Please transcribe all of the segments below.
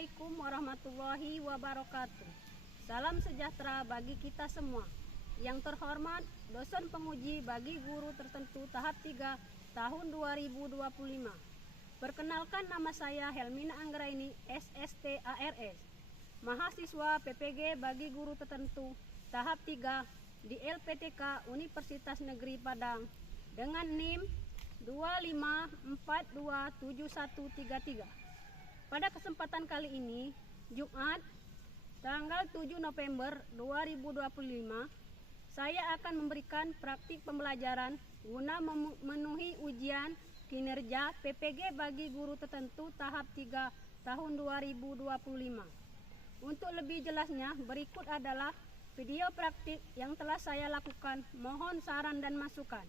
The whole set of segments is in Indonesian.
Assalamualaikum warahmatullahi wabarakatuh. Salam sejahtera bagi kita semua. Yang terhormat, dosen penguji bagi guru tertentu tahap 3 tahun 2025. Perkenalkan, nama saya Helmina Anggraini, SSTARS, mahasiswa PPG bagi guru tertentu tahap 3 di LPTK Universitas Negeri Padang dengan NIM 25427133. Pada kesempatan kali ini, Jumat, tanggal 7 November 2025, saya akan memberikan praktik pembelajaran guna memenuhi ujian kinerja PPG bagi guru tertentu tahap 3 tahun 2025. Untuk lebih jelasnya, berikut adalah video praktik yang telah saya lakukan. Mohon saran dan masukan.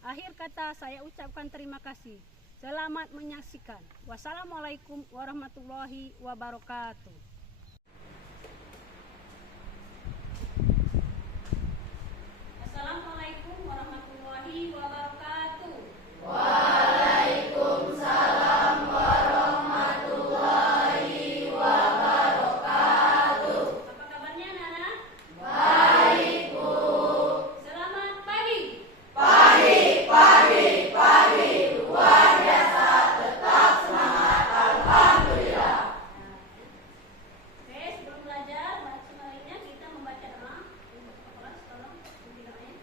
Akhir kata, saya ucapkan terima kasih. Selamat menyaksikan. Wassalamualaikum warahmatullahi wabarakatuh. Assalamualaikum warahmatullahi wabarakatuh. Waalaikumsalam warahmatullahi wabarakatuh. Apa kabarnya, Nana? Baik, Bu. Selamat pagi. Pagi. Luar biasa, tetap semangat. Alhamdulillah. Oke, sebelum belajar, sebenarnya kita membaca doa. Untuk kelas, tolong ikuti doanya.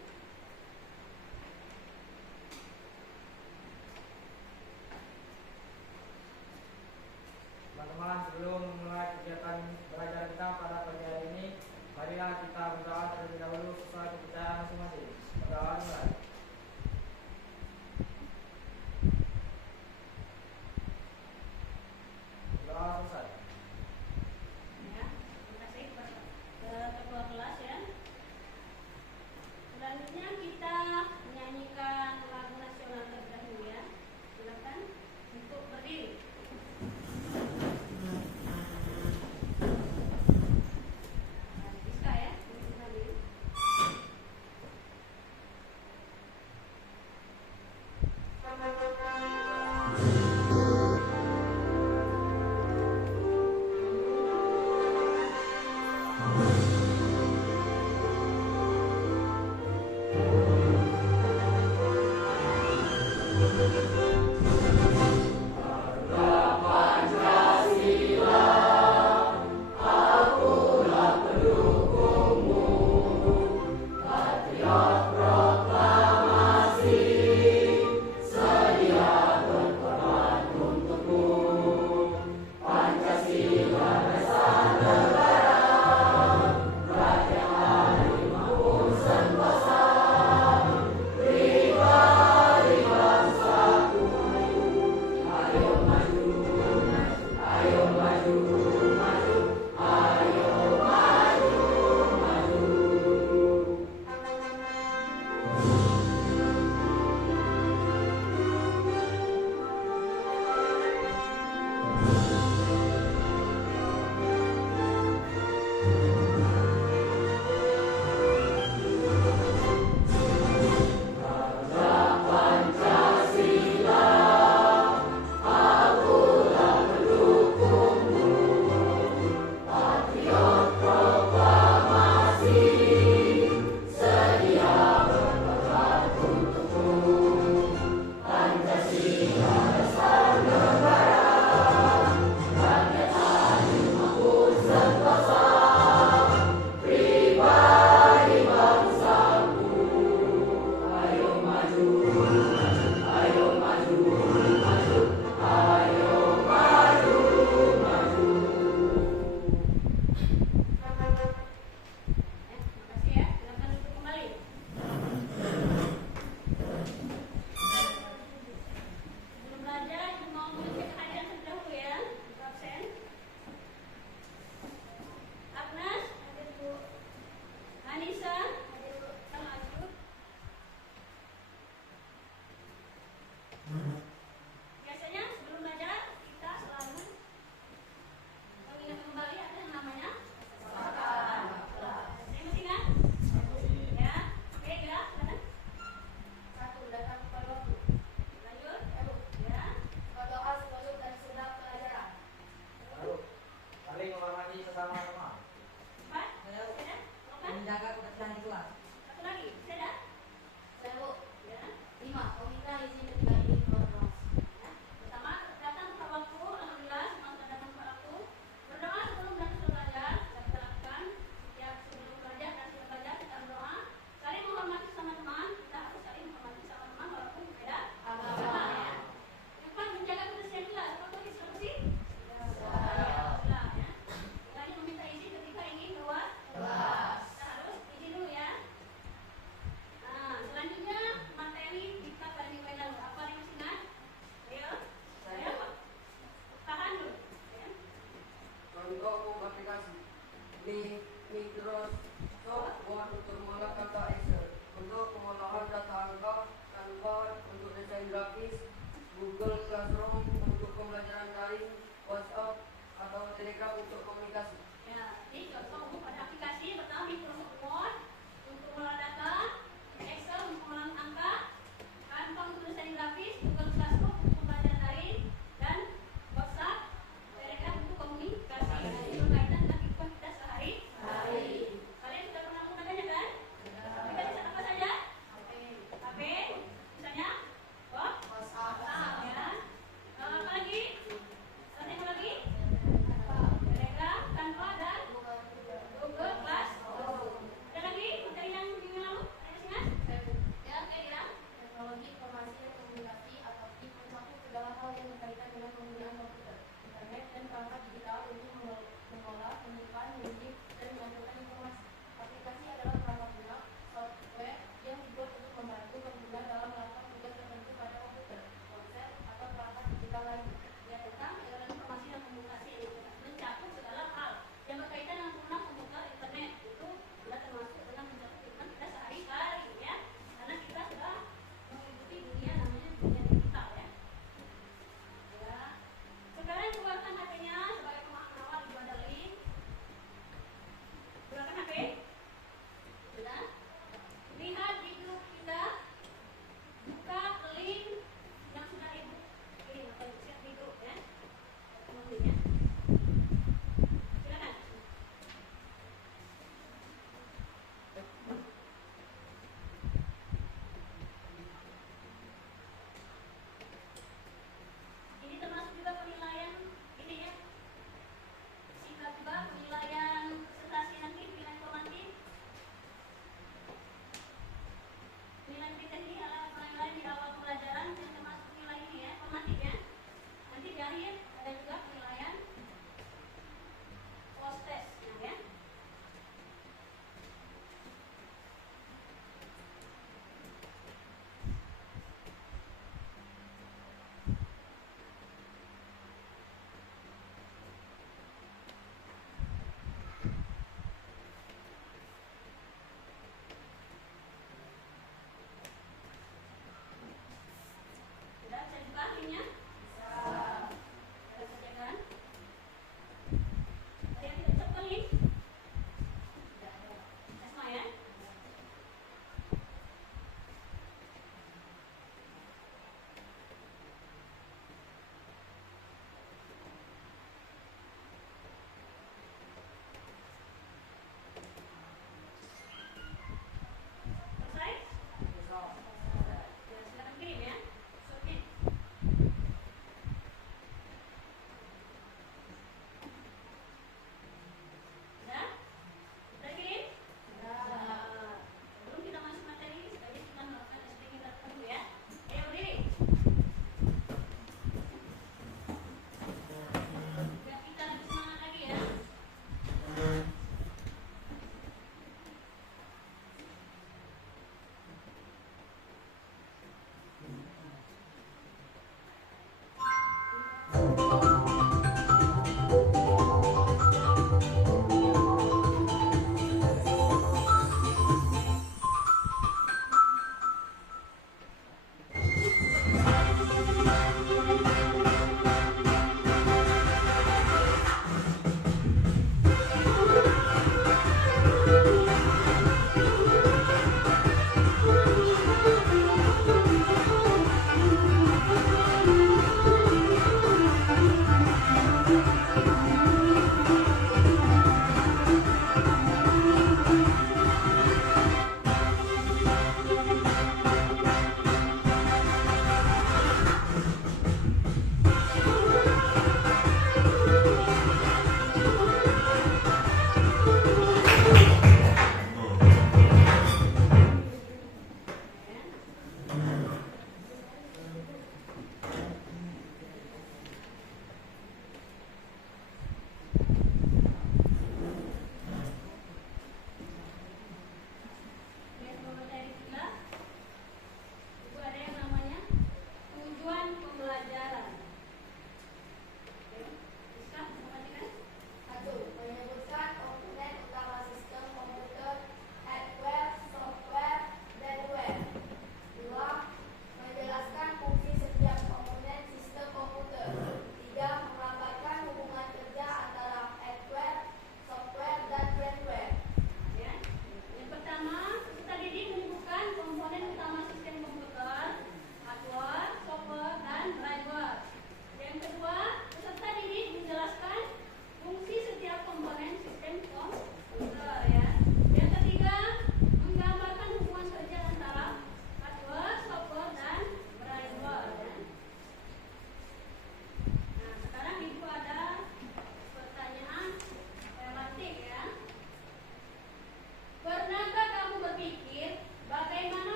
Teman-teman, sebelum memulai kegiatan belajar kita pada pagi hari ini, marilah kita berdoa terlebih dahulu sesuai kepercayaan masing-masing. Berdoa mulai. Doa selesai. Ya, terima kasih ketua kelas ya. Selanjutnya kita menyanyikan lagu nasional terlebih dahulu ya. Silakan untuk berdiri. Rizka ya.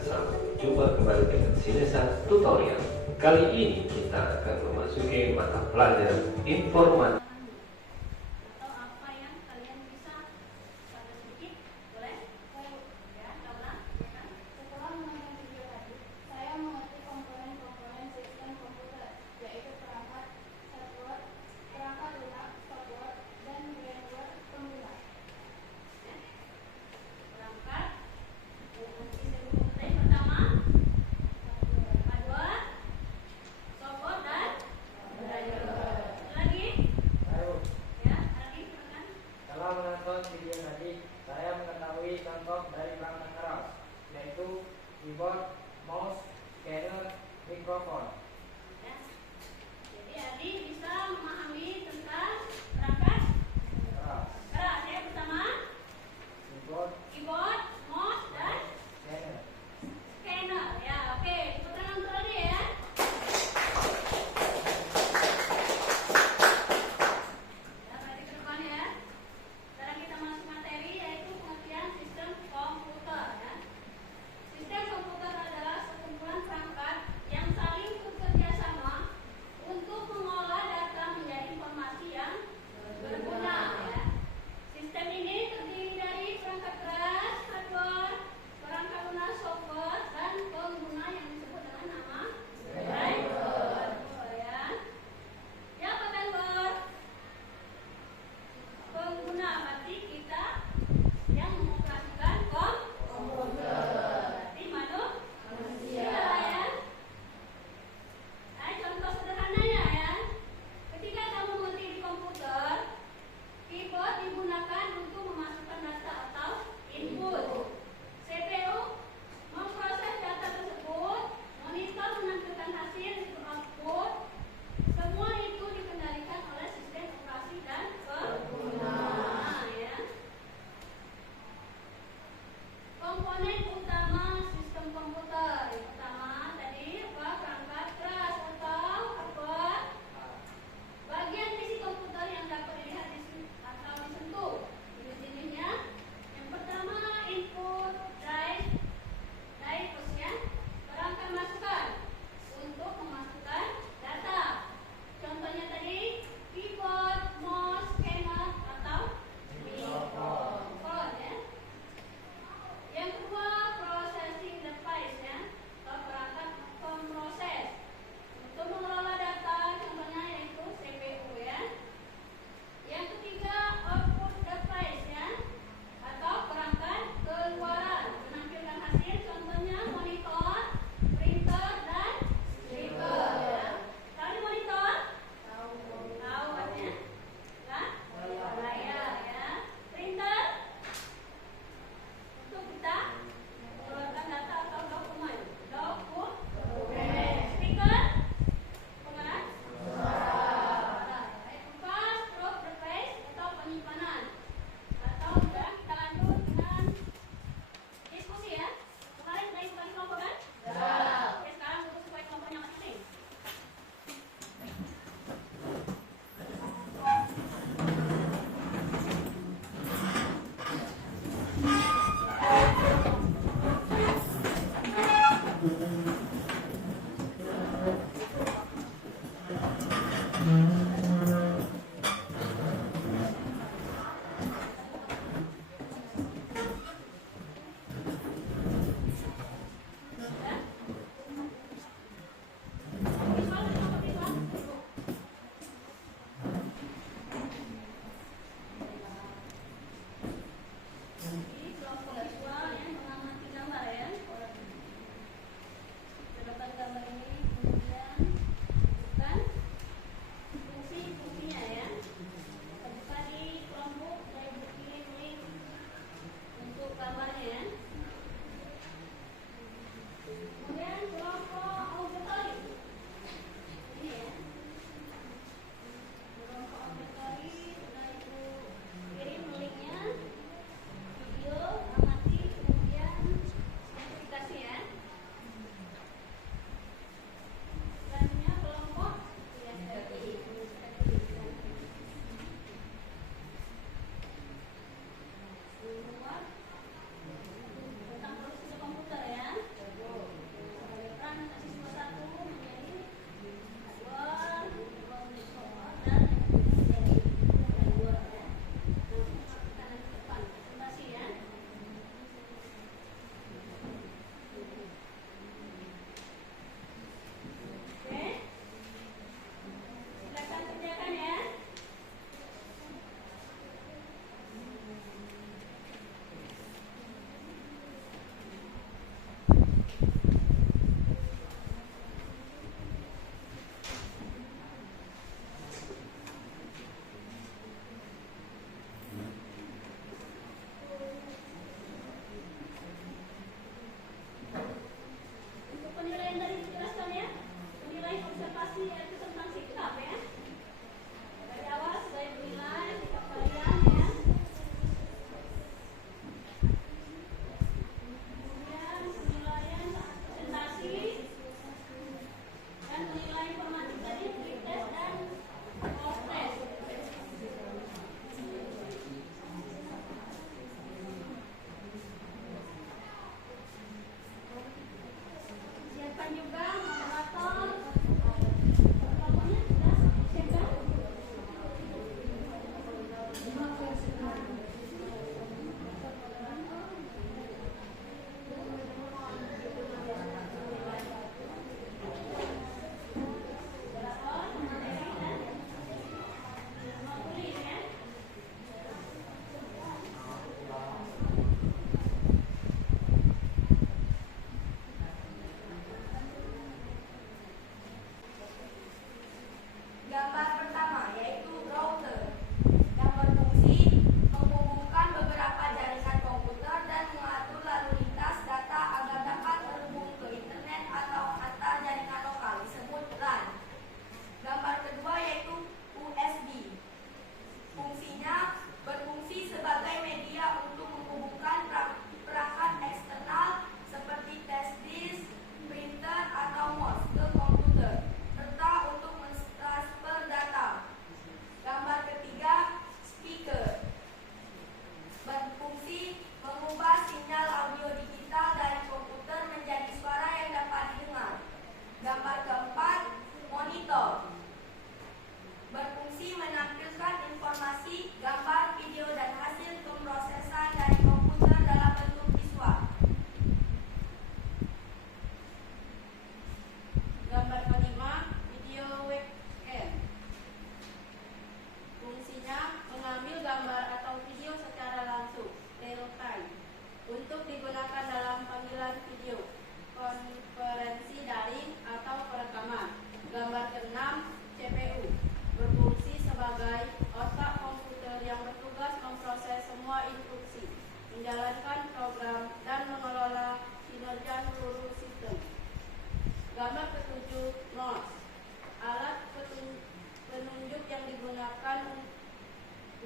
selamat berjumpa kembali dengan Sinesa Tutorial. Kali ini kita akan memasuki mata pelajaran informatika. Atau apa yang kalian bisa belajar sedikit, boleh? Ya, Laura, ya kan? Setelah menonton video tadi, saya mengerti komponen-komponen sistem komputer, yaitu perangkat, hardware, perangkat lunak, software, dan firmware pengguna. Perangkat sistem komputer yang pertama hardware, software, dan lagi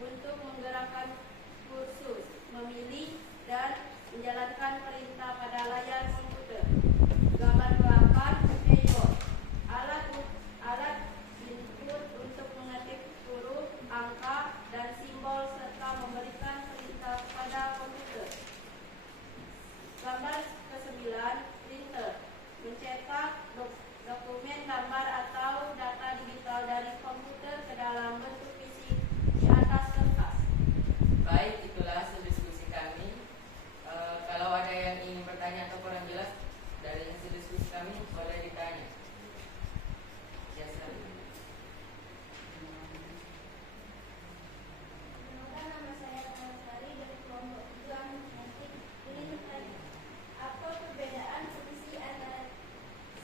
untuk menggerakkan kursus, memilih, dan menjalankan perintah pada layar komputer. Gambar 8, keyboard. Alat input untuk mengetik huruf, angka, dan simbol serta memberikan perintah kepada komputer. Gambar ke-9, printer. Mencetak dokumen gambar atau data digital dari komputer ke dalam bentuk fisik di atas kertas. Baik, itulah hasil diskusi kami. Kalau ada yang ingin bertanya atau kurang jelas dari hasil diskusi kami, boleh ditanya. Ya, silakan. Perkenalkan, nama saya Sari dari kelompok 2 matematik. Ingin bertanya, apa perbedaan fungsi antara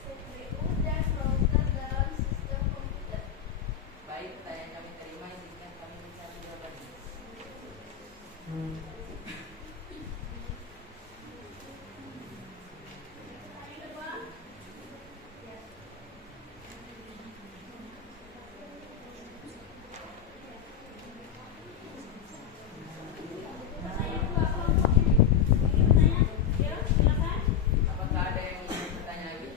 CPU dan komputer dalam sistem komputer? Baik, pertanyaan kami terima. Izinkan kami mencari jawabannya. Apakah ada yang ingin bertanya lagi?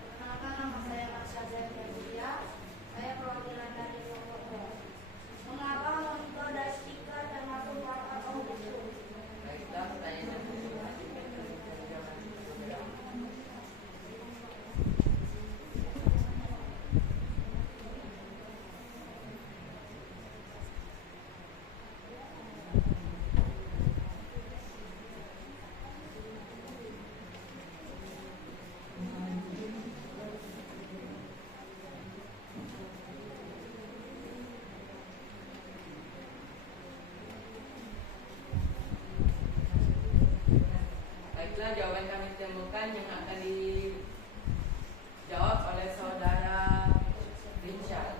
Perkenalkan, nama saya Marsha Zia. Saya perwakilan dari kelompok 2. Mengapa monitor dan speaker termasuk perangkat komputer? Baiklah, pertanyaan kami terima. Izinkan kami mencari jawabannya. Baiklah, jawaban kami temukan yang akan dijawab oleh saudara Rinsyah.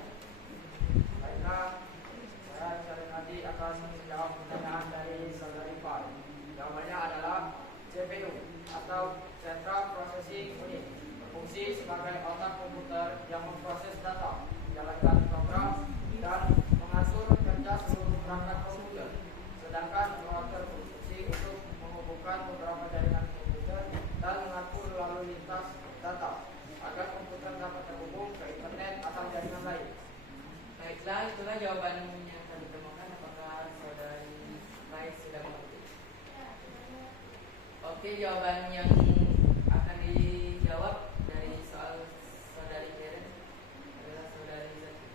Baiklah, saya Syarif Nadi akan menjawab pertanyaan dari saudari Far. Jawabannya adalah CPU atau Central Processing Unit, berfungsi sebagai otak komputer yang memproses data, menjalankan program, dan mengatur kerja seluruh perangkat komputer. Sedangkan router berfungsi untuk menghubungkan beberapa jaringan komputer dan mengatur lalu lintas data agar komputer dapat terhubung ke internet atau jaringan lain. Baiklah, itulah jawaban yang kami temukan. Apakah saudari Rai sudah mengerti? Oke, jawaban yang akan dijawab dari soal saudari Karen adalah saudari Zaki.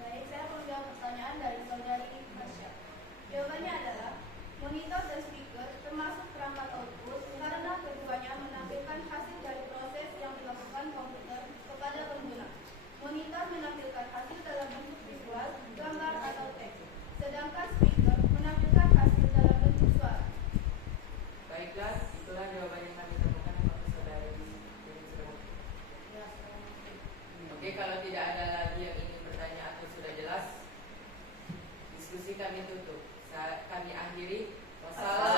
Baik, saya menjawab pertanyaan dari saudari Masya. Jawabannya adalah monitor dan speaker termasuk perangkat output karena keduanya menampilkan hasil dari proses yang dilakukan komputer kepada pengguna. Monitor menampilkan hasil dalam bentuk visual, gambar atau teks, sedangkan speaker menampilkan hasil dalam bentuk suara. Baiklah, itulah jawaban yang kami temukan. Apakah saudari Karen sudah mengerti? Oke, kalau tidak ada lagi yang ingin bertanya atau sudah jelas, diskusi kami tutup. Kami akhiri. Wassalamualaikum.